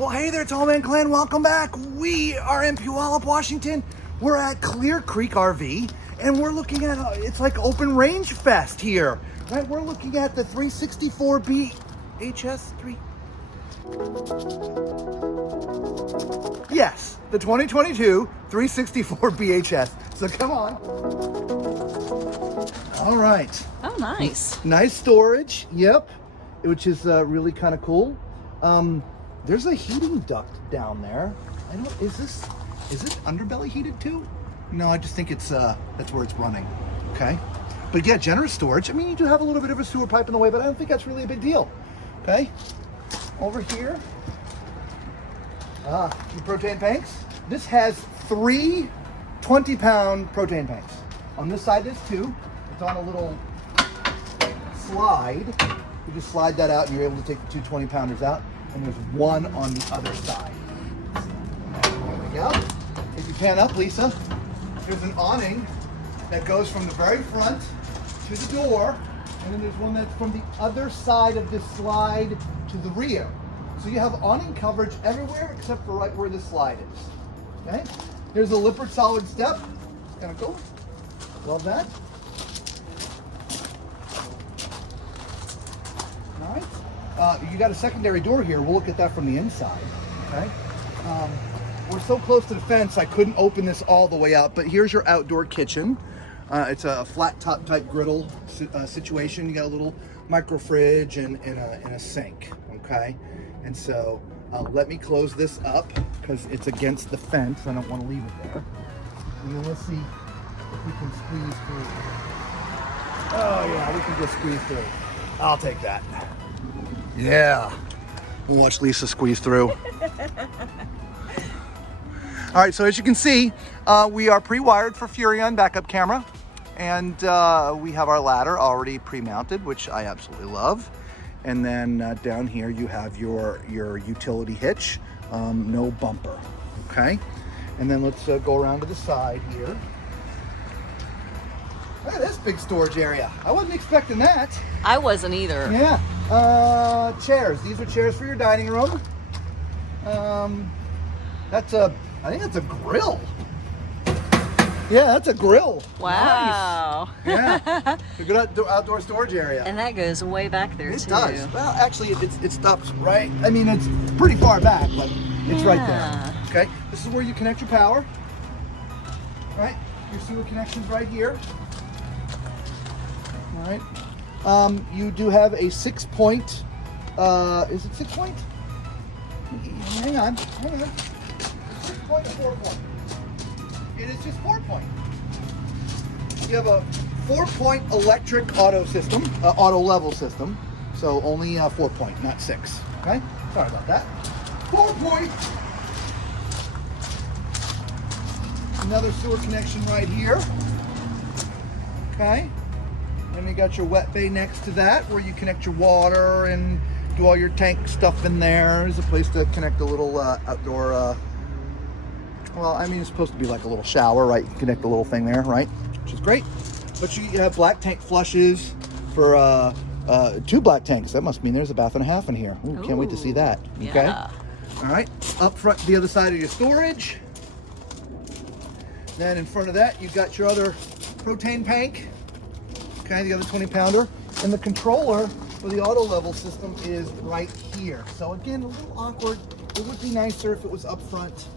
Well, hey there, Tall Man Clan. Welcome back. We are in Puyallup, Washington. We're at Clear Creek RV, and we're looking at, it's like open range fest here, right? We're looking at the 364B HS3. Yes, the 2022 364 BHS. So come on. All right. Oh, nice. Nice storage. Yep. Which is really kind of cool. There's a heating duct down there. Is it underbelly heated too? No, I just think it's that's where it's running. Okay. But yeah, generous storage. I mean, you do have a little bit of a sewer pipe in the way, but I don't think that's really a big deal. Okay. Over here. Your propane tanks. This has 3 20-pound propane tanks. On this side, there's 2. It's on a little slide. You just slide that out and you're able to take the 2 20-pounders out. And there's 1 on the other side. There we go. If you pan up, Lisa, there's an awning that goes from the very front to the door. And then there's one that's from the other side of this slide to the rear. So you have awning coverage everywhere except for right where this slide is. Okay? Here's a Lippert solid step. Kind of cool. Love that. All right. You got a secondary door here. We'll look at that from the inside. Okay. We're so close to the fence, I couldn't open this all the way out. But here's your outdoor kitchen. It's a flat top type griddle situation. You got a little micro fridge and a sink. Okay. And so let me close this up because it's against the fence. I don't want to leave it there. And then let's see if we can squeeze through. Oh yeah, we can just squeeze through. I'll take that. Yeah. We'll watch Lisa squeeze through. All right, so as you can see, we are pre-wired for Furrion backup camera. And we have our ladder already pre-mounted, which I absolutely love. And then down here you have your utility hitch, no bumper, okay? And then let's go around to the side here. Look at this big storage area. I wasn't expecting that. I wasn't either. Yeah. Chairs. These are chairs for your dining room. I think that's a grill. Yeah, that's a grill. Wow. Nice. Yeah. A good outdoor storage area. And that goes way back there, It too. does. Well, actually, it stops right. I mean, it's pretty far back, but it's right there. Okay. This is where you connect your power. Right. Your sewer connection's right here. All right. You do have a 6-point. Is it 6-point? Hang on. 6-point or 4-point? It is just 4-point. You have a 4-point electric auto system, auto level system. So only 4-point, not 6. Okay? Sorry about that. 4-point. Another sewer connection right here. Okay? Then you got your wet bay next to that where you connect your water and do all your tank stuff in there. There's a place to connect a little outdoor, well, I mean, it's supposed to be like a little shower, right? You connect a little thing there, right? Which is great. But you have black tank flushes for 2 black tanks. That must mean there's a bath and a half in here. Ooh, can't wait to see that. Okay. Yeah. All right. Up front, the other side of your storage. Then in front of that, you've got your other propane tank. Okay, the other 20-pounder. And the controller for the auto level system is right here. So again, a little awkward. It would be nicer if it was up front.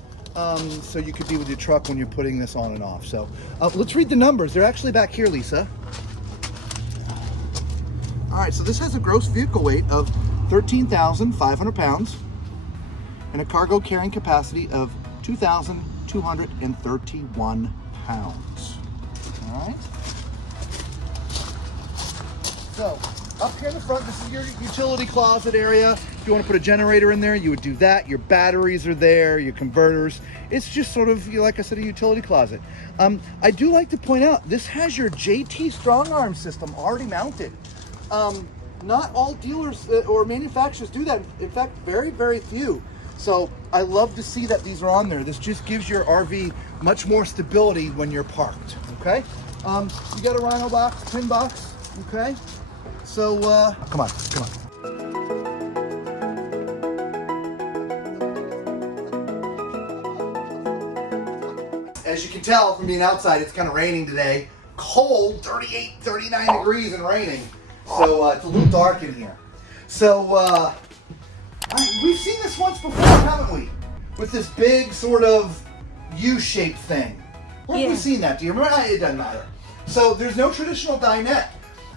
So you could be with your truck when you're putting this on and off. So let's read the numbers. They're actually back here, Lisa. All right, so this has a gross vehicle weight of 13,500 pounds and a cargo carrying capacity of 2,231 pounds. All right. So up here in the front, this is your utility closet area. If you want to put a generator in there, you would do that. Your batteries are there, your converters. It's just sort of, like I said, a utility closet. I do like to point out, this has your JT strong arm system already mounted. Not all dealers or manufacturers do that. In fact, very, very few. So I love to see that these are on there. This just gives your RV much more stability when you're parked, okay? You got a Rhino box, pin box, okay? So, come on. as you can tell from being outside, it's kind of raining today. Cold, 38, 39 degrees and raining. So it's a little dark in here. So we've seen this once before, haven't we? With this big sort of U-shaped thing. Where have we seen that? Do you remember? It doesn't matter. So there's no traditional dinette.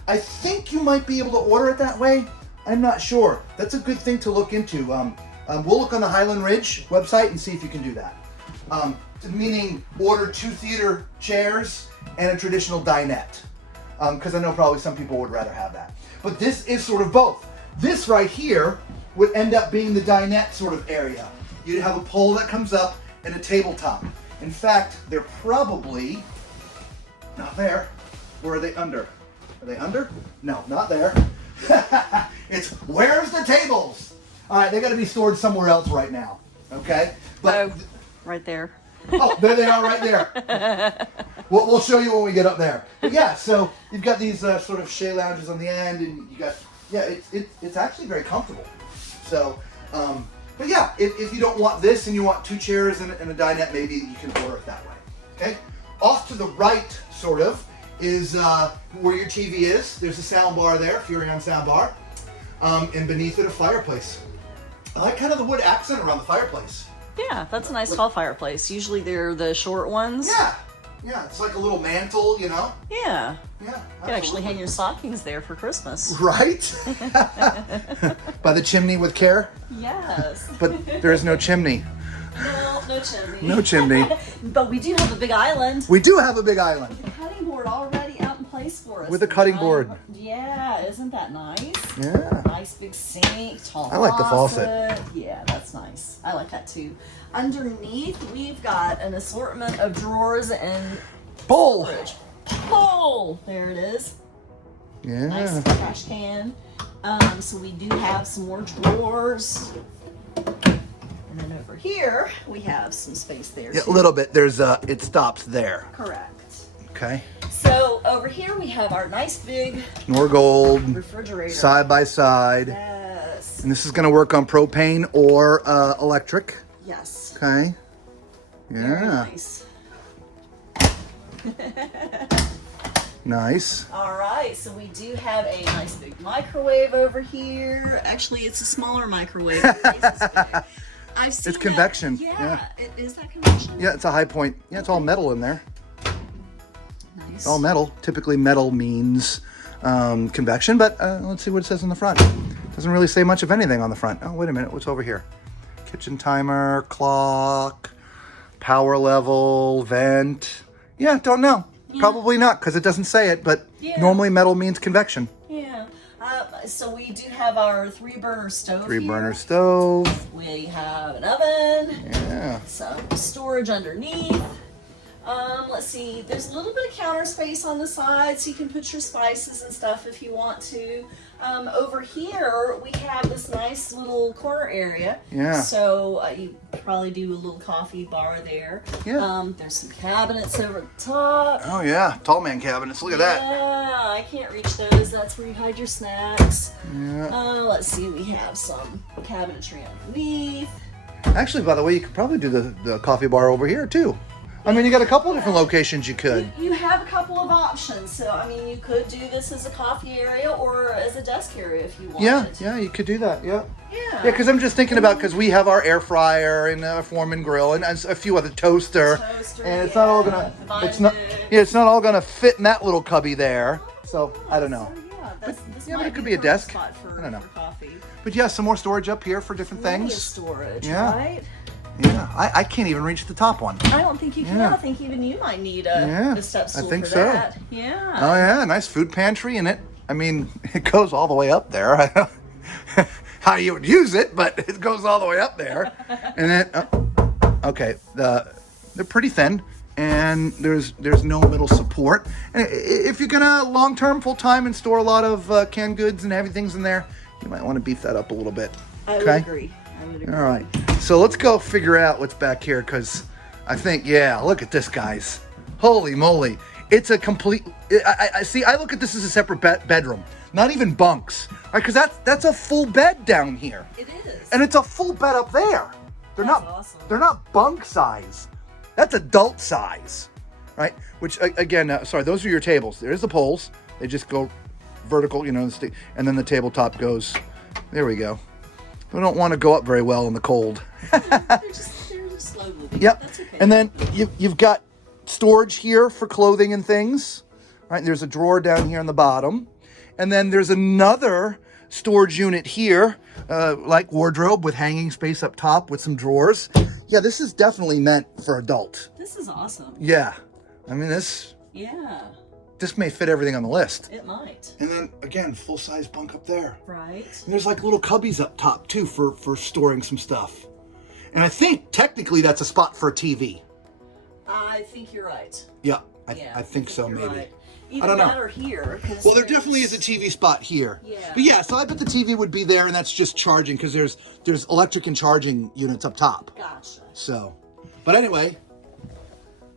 I think you might be able to order it that way. I'm not sure. That's a good thing to look into. We'll look on the Highland Ridge website and see if you can do that. Meaning order 2 theater chairs and a traditional dinette. Because I know probably some people would rather have that. But this is sort of both. This right here would end up being the dinette sort of area. You'd have a pole that comes up and a tabletop. In fact, they're probably not there. Or are they under? Are they under? No, not there. It's where's the tables? All right, they got to be stored somewhere else right now. Okay, but right there. Oh, there they are, right there. We'll show you when we get up there. But yeah, so you've got these sort of shea lounges on the end, and you got it's actually very comfortable. So, but yeah, if you don't want this and you want 2 chairs and a dinette, maybe you can order it that way. Okay, off to the right, sort of, is where your TV is. There's a sound bar there, Furrion sound bar, and beneath it a fireplace. I like kind of the wood accent around the fireplace. Yeah, that's a nice tall fireplace. Usually they're the short ones. Yeah, it's like a little mantle, you know? Yeah. Yeah, you can actually hang your stockings there for Christmas. Right? By the chimney with care? Yes. But there is no chimney. No chimney. No chimney. But we do have a big island. We do have a big island. With a cutting board already out in place for us. With a cutting board. Yeah, isn't that nice? Yeah. Nice big sink, tall I like the faucet. Yeah, that's nice. I like that too. Underneath, we've got an assortment of drawers and bowl. Storage. Bowl. There it is. Yeah. Nice trash can. So we do have some more drawers. And then over here, we have some space there too. A little bit. There's it stops there. Correct. Okay. So over here we have our nice big Norgold refrigerator. Side by side. Yes. And this is going to work on propane or electric. Yes. Okay. Yeah. Very nice. Nice. All right, so we do have a nice big microwave over here. Actually, it's a smaller microwave. I've seen it's convection. That. Yeah. Is that convection? Yeah, it's a high point. Yeah, it's all metal in there. Nice. It's all metal. Typically metal means convection, but let's see what it says in the front. Doesn't really say much of anything on the front. Oh, wait a minute. What's over here? Kitchen timer, clock, power level, vent. Yeah, don't know. Yeah. Probably not, because it doesn't say it, but normally metal means convection. Yeah. So we do have our 3-burner stove. 3-burner stove. We have an oven. Yeah. Some storage underneath. Let's see, there's a little bit of counter space on the side, so you can put your spices and stuff if you want to. Over here, we have this nice little corner area. Yeah. So you probably do a little coffee bar there. Yeah. There's some cabinets over the top. Oh yeah, tall man cabinets. Look at that. Yeah, I can't reach those. That's where you hide your snacks. Yeah. Let's see, we have some cabinetry underneath. Actually, by the way, you could probably do the coffee bar over here too. I mean, you got a couple of different locations you could. You have a couple of options. So, I mean, you could do this as a coffee area or as a desk area if you wanted. Yeah, you could do that. Yeah. Yeah. Yeah, because I'm just thinking about, because we have our air fryer and a Foreman grill and a few other toaster, and it's not all gonna. It's not. Yeah, it's not all gonna fit in that little cubby there. So I don't know. But it could be a desk. I don't know. But yeah, some more storage up here for different things. Storage, yeah. Right? Yeah, I can't even reach the top one. I don't think you can. I think even you might need a step stool I think for so. that. Yeah. Oh yeah, nice food pantry in it. I mean, it goes all the way up there. How you would use it, but it goes all the way up there. And then, okay, they're pretty thin, and there's no middle support. And if you're gonna long-term, full-time, and store a lot of canned goods and heavy things in there, you might want to beef that up a little bit. I would agree. All right, so let's go figure out what's back here, because I think, look at this, guys. Holy moly. It's a complete, I see, I look at this as a separate bedroom, not even bunks, right? Because that's a full bed down here. It is. And it's a full bed up there. They're That's not awesome. They're not bunk size. That's adult size, right? Which again, sorry, those are your tables. There's the poles. They just go vertical, you know, and then the tabletop goes. There we go. We don't want to go up very well in the cold. They're just slow moving. Yep. That's okay. And then you've got storage here for clothing and things. Right. There's a drawer down here on the bottom, and then there's another storage unit here, like wardrobe with hanging space up top with some drawers. Yeah, this is definitely meant for adult. This is awesome. Yeah. I mean, this may fit everything on the list. It might. And then again, full-size bunk up there. Right. And there's like little cubbies up top too for storing some stuff. And I think technically that's a spot for a TV. I think you're right. Yeah, I think so, maybe. Right. I Either don't know. that or here. Well, there definitely is a TV spot here. Yeah. But yeah, so I bet the TV would be there, and that's just charging because there's electric and charging units up top. Gotcha. So, but anyway,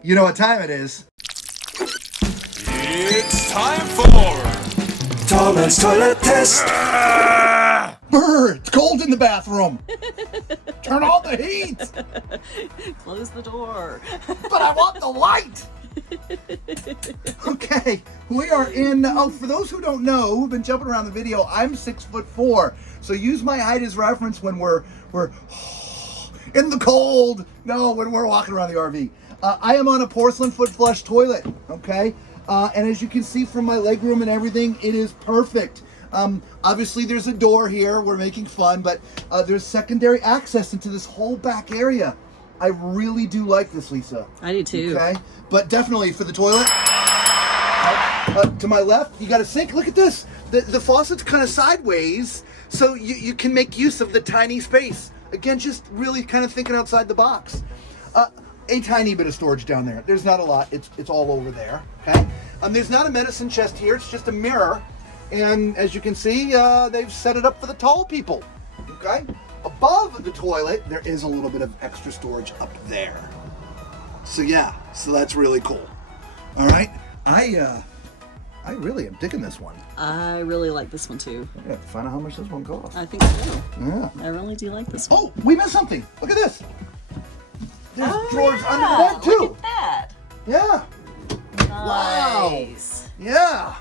you know what time it is. It's time for Tall Man's Toilet Test. Brr, it's cold in the bathroom. Turn on the heat. Close the door. But I want the light. Okay, we are in, for those who don't know, who've been jumping around the video, I'm 6'4", so use my height as reference when we're in the cold. No, when we're walking around the RV. I am on a porcelain foot flush toilet, okay? And as you can see from my legroom and everything, it is perfect. Obviously there's a door here, we're making fun, but there's secondary access into this whole back area. I really do like this, Lisa. I do too. Okay, but definitely for the toilet. To my left, you got a sink. Look at this. The faucet's kind of sideways, so you can make use of the tiny space. Again, just really kind of thinking outside the box. A tiny bit of storage down there. There's not a lot. It's all over there. Okay. There's not a medicine chest here. It's just a mirror, and as you can see, they've set it up for the tall people. Okay. Above the toilet, there is a little bit of extra storage up there. So yeah, so that's really cool. All right, I really am digging this one. I really like this one too. I have to find out how much this one costs. I think so. Yeah. I really do like this one. Oh, we missed something. Look at this. There's drawers under the bed too. Look at that. Yeah. Nice. Wow. Yeah.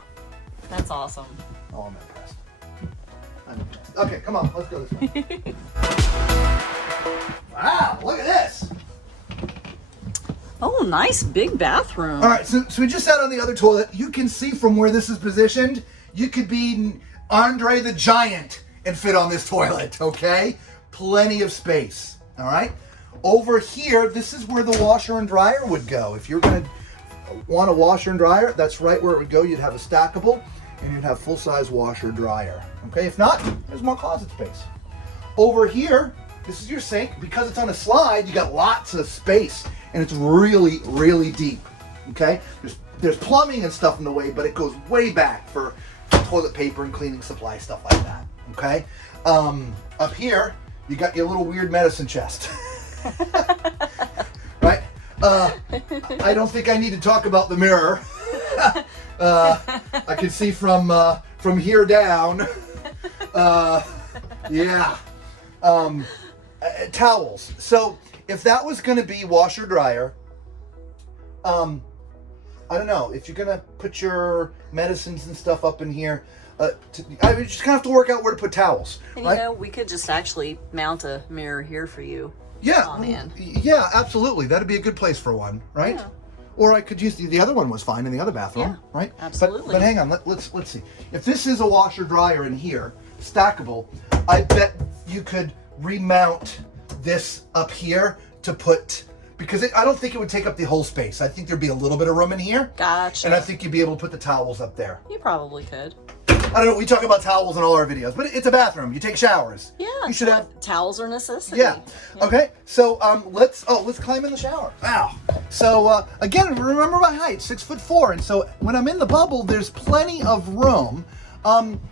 That's awesome. Oh, I'm impressed. Okay, come on, let's go this way. Wow, look at this. Oh, nice big bathroom. All right, so we just sat on the other toilet. You can see from where this is positioned, you could be Andre the Giant and fit on this toilet, okay? Plenty of space, all right? Over here, this is where the washer and dryer would go. If you're gonna want a washer and dryer, that's right where it would go. You'd have a stackable, and you'd have full-size washer dryer, okay? If not, there's more closet space. Over here, this is your sink. Because it's on a slide, you got lots of space, and it's really, really deep, okay? There's plumbing and stuff in the way, but it goes way back for toilet paper and cleaning supply, stuff like that, okay? Up here, you got your little weird medicine chest, right? I don't think I need to talk about the mirror. I can see from here down. Yeah. Towels. So if that was going to be washer dryer, I don't know if you're going to put your medicines and stuff up in here. I mean, just kind of have to work out where to put towels. And right? you know, we could just actually mount a mirror here for you. Yeah. Oh, man. Yeah, absolutely. That'd be a good place for one, right? Yeah. Or I could use the other one was fine in the other bathroom, Yeah, right? absolutely. But hang on, let's see. If this is a washer dryer in here, stackable, I bet you could remount this up here to put, because I don't think it would take up the whole space. I think there'd be a little bit of room in here. Gotcha. And I think you'd be able to put the towels up there. You probably could. I don't know, we talk about towels in all our videos, but it's a bathroom. You take showers. Yeah. You should have towels are a necessity. Yeah. Okay. So let's climb in the shower. Wow. So again, remember my height, 6'4", and so when I'm in the bubble, there's plenty of room.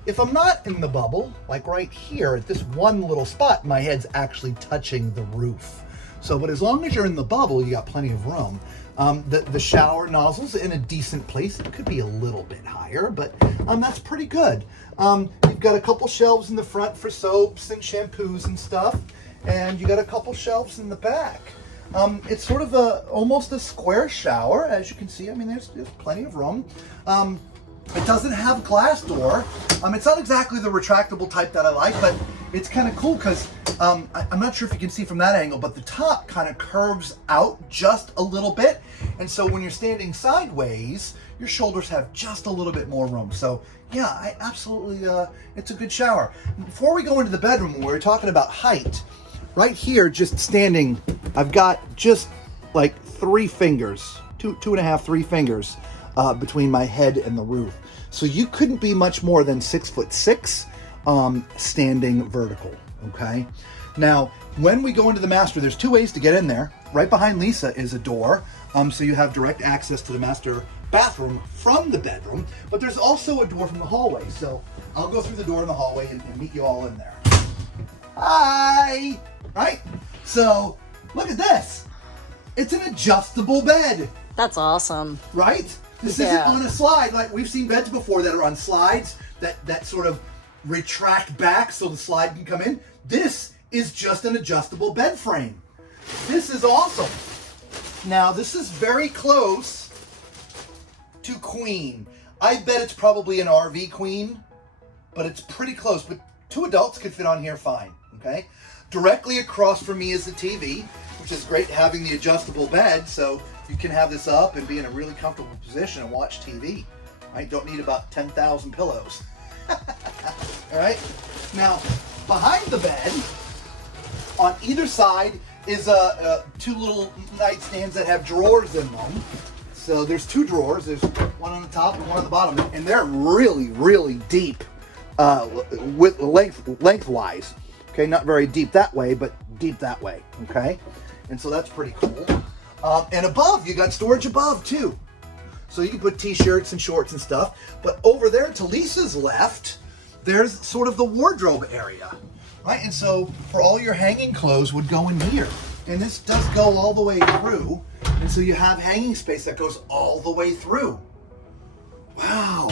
If I'm not in the bubble, like right here at this one little spot, my head's actually touching the roof. So, but as long as you're in the bubble, you got plenty of room. The shower nozzle's in a decent place. It could be a little bit higher, but that's pretty good. You've got a couple shelves in the front for soaps and shampoos and stuff, and you got a couple shelves in the back. It's sort of almost a square shower, as you can see. I mean, there's plenty of room. It doesn't have a glass door. It's not exactly the retractable type that I like, but it's kind of cool because I'm not sure if you can see from that angle, but the top kind of curves out just a little bit. And so when you're standing sideways, your shoulders have just a little bit more room. So yeah, I absolutely, it's a good shower. Before we go into the bedroom, when we were talking about height, right here, just standing, I've got just like 3 fingers, two and a half, 3 fingers between my head and the roof. So you couldn't be much more than 6'6", standing vertical, okay? Now, when we go into the master, there's 2 ways to get in there. Right behind Lisa is a door, so you have direct access to the master bathroom from the bedroom, but there's also a door from the hallway. So I'll go through the door in the hallway and meet you all in there. Hi! Right? So, look at this. It's an adjustable bed. That's awesome. Right? This isn't on a slide. Like, we've seen beds before that are on slides that sort of retract back so the slide can come in. This is just an adjustable bed frame. This is awesome. Now, this is very close to queen. I bet it's probably an RV queen, but it's pretty close. But 2 adults could fit on here fine, okay? Directly across from me is the TV, which is great having the adjustable bed, so you can have this up and be in a really comfortable position and watch TV, right? Don't need about 10,000 pillows. All right? Now, behind the bed, on either side is 2 little nightstands that have drawers in them. So there's 2 drawers. There's one on the top and one on the bottom, and they're really, really deep lengthwise. Okay, not very deep that way, but deep that way. Okay, and so that's pretty cool. And above, you got storage above too, so you can put t-shirts and shorts and stuff. But over there to Lisa's left, there's sort of the wardrobe area, right? And so for all your hanging clothes would go in here, and this does go all the way through. And so you have hanging space that goes all the way through. Wow,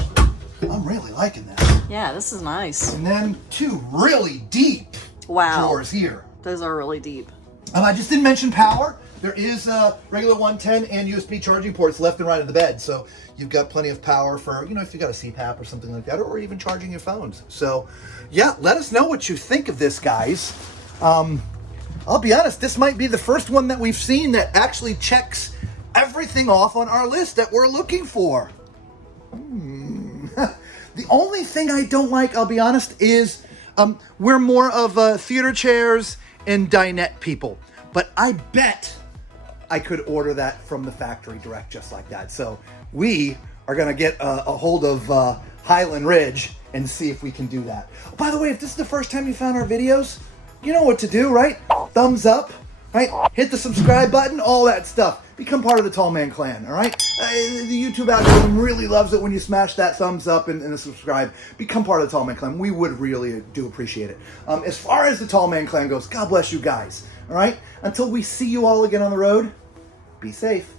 I'm really liking this. Yeah, this is nice. And then 2 really deep drawers here. Those are really deep. I just didn't mention power. There is regular 110 and USB charging ports left and right of the bed. So you've got plenty of power for, if you've got a CPAP or something like that, or even charging your phones. So yeah, let us know what you think of this, guys. I'll be honest, this might be the first one that we've seen that actually checks everything off on our list that we're looking for. The only thing I don't like, I'll be honest, is we're more of theater chairs and dinette people. But I bet I could order that from the factory direct just like that. So we are going to get a hold of Highland Ridge and see if we can do that. Oh, by the way, if this is the first time you found our videos, you know what to do, right? Thumbs up, right? Hit the subscribe button, all that stuff. Become part of the Tall Man Clan, all right? The YouTube algorithm really loves it when you smash that thumbs up and the subscribe. Become part of the Tall Man Clan. We would really do appreciate it. As far as the Tall Man Clan goes, God bless you guys, all right? Until we see you all again on the road, be safe.